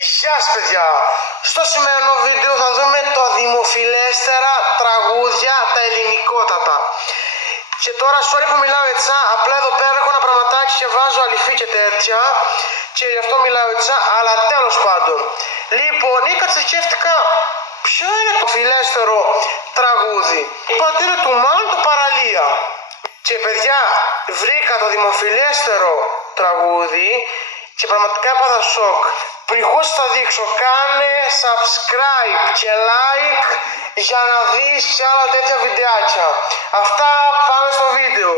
Γεια σας παιδιά! Στο σημερινό βίντεο θα δούμε τα δημοφιλέστερα τραγούδια, τα ελληνικότατα. Και τώρα, sorry που μιλάω έτσι, απλά εδώ πέρα έχω ένα πραγματάκι και βάζω αληφή και τέτοια και γι' αυτό μιλάω έτσι, αλλά τέλος πάντων. Λοιπόν, κάτσε σκέφτηκα ποιο είναι το φιλέστερο τραγούδι. Είπατε είναι του Μάνου το Παραλία. Και παιδιά, βρήκα το δημοφιλέστερο τραγούδι και πραγματικά έπαθα σοκ. Πρηγώς θα δείξω, κάνε subscribe και like για να δεις και άλλα τέτοια βιντεάκια. Αυτά πάμε στο βίντεο.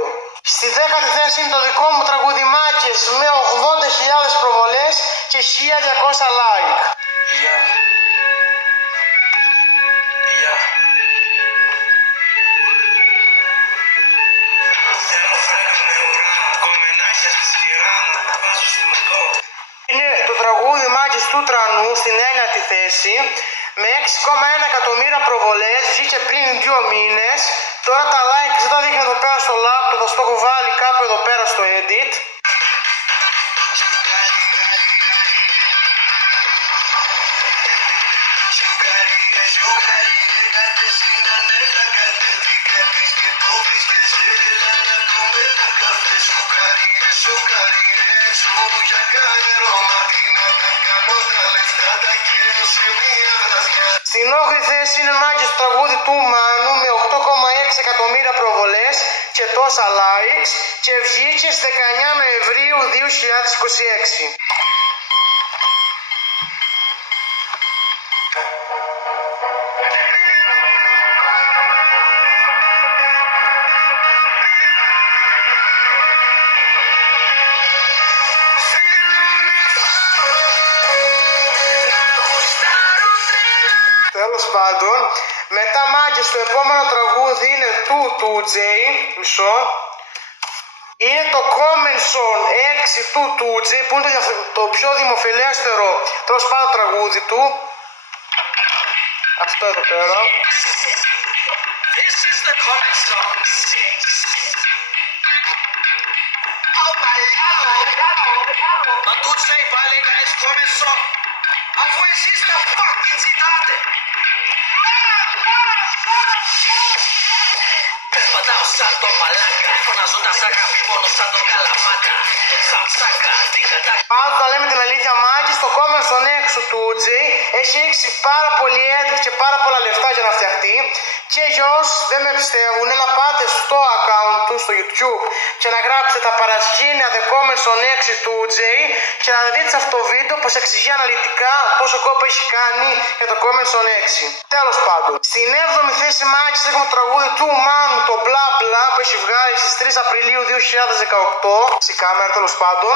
Στη 10η θέση είναι το δικό μου τραγούδι Μάκες με 80.000 προβολές και 1.200 like. Είναι το τραγούδι Μάκες του Τρανού στην 9η θέση με 6,1 εκατομμύρια προβολές, βγήκε πριν 2 μήνες. Τώρα τα like δεν τα δείχνει εδώ πέρα στο laptop, θα στο έχω βάλει κάπου εδώ πέρα στο edit. Στην 8η θέση είναι Μάκες του τραγούδι του Μάνου με 8,6 εκατομμύρια προβολές και τόσα likes και βγήκε στις 19 Νοεμβρίου 2026. Τέλος πάντων, μετά Μάκες το επόμενο τραγούδι είναι του Τούτζ, μισό. Είναι το Κόμενσον 6 του Τούτζ που είναι το πιο δημοφιλέστερο τέλος πάντων τραγούδι του. Αυτό εδώ πέρα. Μα Τούτζ πάλι έκανες Κόμενσον αφού εσείς τα fucking ζητάτε. Περπατάω σαν το μαλάκα, φωνάζοντας αγάπη μόνο σαν τον καλαμάκα. Σαν ψάκα, την κατάκα. Πάντα θα λέμε την αλήθεια, Μάκης στο Κόμενσον έξω του Τζέι έχει ρίξει πάρα πολύ edit και πάρα πολλά λεφτά για να φτιαχτεί. Και για όσους δεν με πιστεύουν, να πάτε στο account του στο YouTube και να γράψετε τα παρασκήνια The Κόμενσον 6 του Τζέι και να δείτε σε αυτό το βίντεο πως εξηγεί αναλυτικά πόσο κόπο έχει κάνει για το Κόμενσον 6. Τέλος πάντων, στην 7η θέση Μάκης έχουμε το τραγούδι του Μάνου, το Μπλα Μπλα που έχει βγάλει στις 3 Απριλίου 2018 στη κάμερα τέλος πάντων.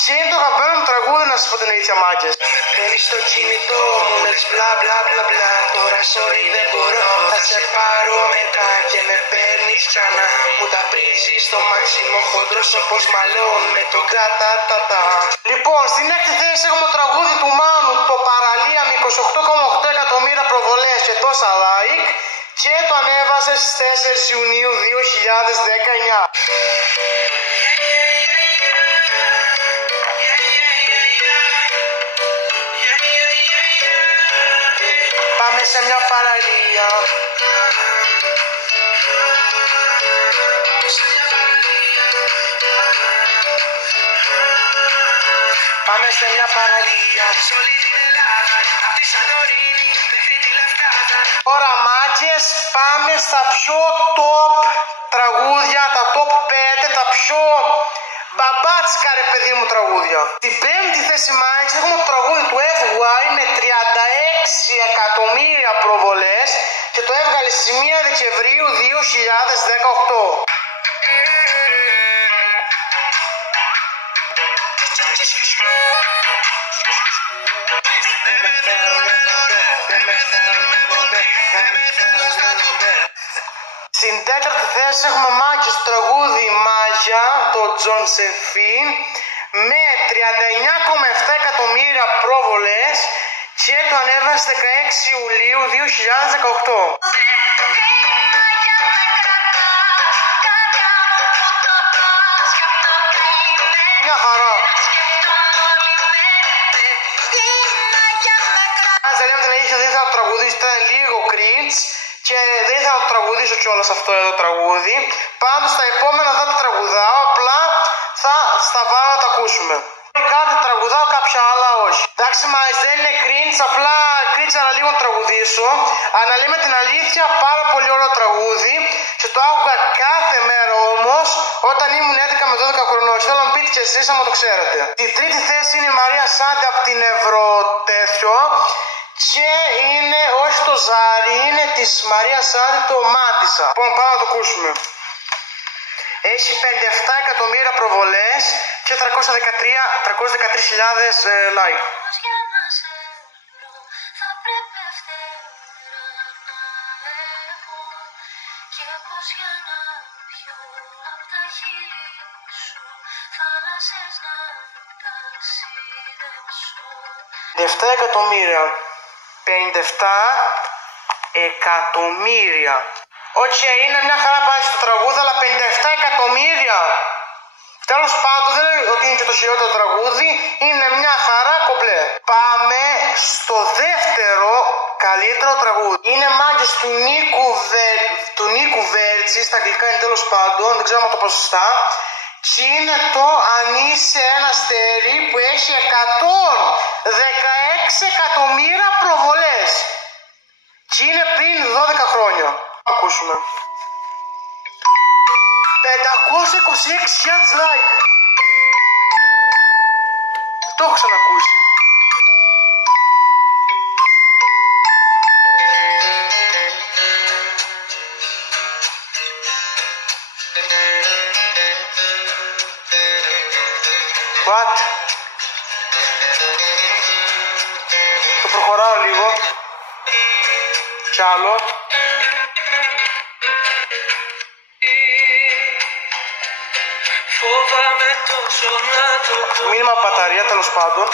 Και είναι το αγαπημένο μου τραγούδι, να σας πω την αλήθεια, Μάκες. Παίρνεις στο κινητό μου, λες μπλα μπλα μπλα μπλα. Τώρα sorry δεν μπορώ, θα σε πάρω μετά και με παίρνεις ξανά. Μου τα πρίζεις στο μάξιμο χοντρός όπως μαλλόν με το κρατατατά. Λοιπόν, στην 6η θέση έχουμε το τραγούδι του Μάνου, το Παραλία με 28,8 εκατομμύρια προβολές και τόσα like και το ανέβασε στις 4 Ιουνίου 2019. Πάμε σε μια παραλία. Πάμε σε μια παραλία. Τώρα Μάκες, πάμε στα πιο top τραγούδια, τα top 5, τα πιο μπαμπάτσικα ρε παιδί μου τραγούδια. Στην 5η θέση Μάκες έχουμε το τραγούδι του FY με 36 εκατομμύρια προβολές και το έβγαλε στις 1 Δεκεμβρίου 2018. Στην 4η θέση έχουμε Μάκες στο τραγούδι Μάγια, το Τζονσεφίν με 39,7 εκατομμύρια προβολές και το ανέβασε στις 16 Ιουλίου 2018. Μια χαρά. αλήθεια δεν ήθελα να το τραγουδήσω, ήταν λίγο cringe και δεν ήθελα να το τραγουδήσω κιόλας αυτό εδώ τραγούδι. Πάντως στα επόμενα θα τα τραγουδάω, απλά θα στα βάλω να τα ακούσουμε. Κάποια τραγουδάω, κάποια άλλα όχι. Εντάξει, μα δεν είναι cringe, απλά κρίτσα λίγο να τραγουδήσω. Αναλύουμε την αλήθεια, πάρα πολύ ωραίο τραγούδι και το άκουγα κάθε μέρα όμως όταν ήμουν 11 με 12 χρονών. Θέλω να μου πείτε κι εσείς άμα το ξέρετε. Στην τρίτη θέση είναι η Μαρία Σάντι από την Ευρωτέθιο και είναι όχι το Ζάρι, είναι της Μαρία Σάντι το Μάτισα. Λοιπόν, πάμε να το ακούσουμε. Έχει 57 εκατομμύρια προβολές και 313.000 like. «57 εκατομμύρια, 57 εκατομμύρια». Οκ, είναι μια χαρά πάλι στο τραγούδι, αλλά 57 εκατομμύρια. Τέλος πάντων, δεν λέω ότι είναι και το χειρότερο τραγούδι, είναι μια χαρά κομπλέ. Πάμε στο δεύτερο καλύτερο τραγούδι. Είναι μάγκες του Νίκου Βέρτσι, στα αγγλικά είναι τέλος πάντων, δεν ξέρω αν το πω σωστά. Και είναι το «Αν είσαι ένα αστέρι» που έχει 116 εκατομμύρια προβολές. Και είναι πριν 12 χρόνια. Ακούσουμε. 526.000 like. Το έχω ξανακούσει. What? Το προχωράω λίγο. Κι άλλο. Μήνυμα μπαταρία, τέλος πάντων.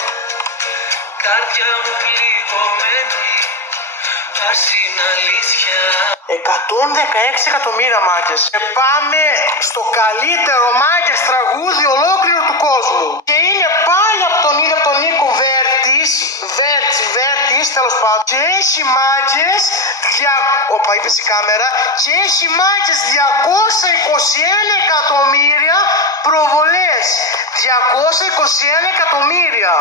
Καρδιά μου πληγωμένη, ας είναι αλήθεια. 116 εκατομμύρια μάγκες. Και πάμε στο καλύτερο μάγκες τραγούδι ολόκληρο του κόσμου. Και είναι πάλι από τον ίδιο τον Νίκο Βέρτης, τέλος πάντων. Και έχει μάγκες, όπα είπες η κάμερα, και έχει μάγκες 221 εκατομμύρια προβολές. 221 εκατομμύρια.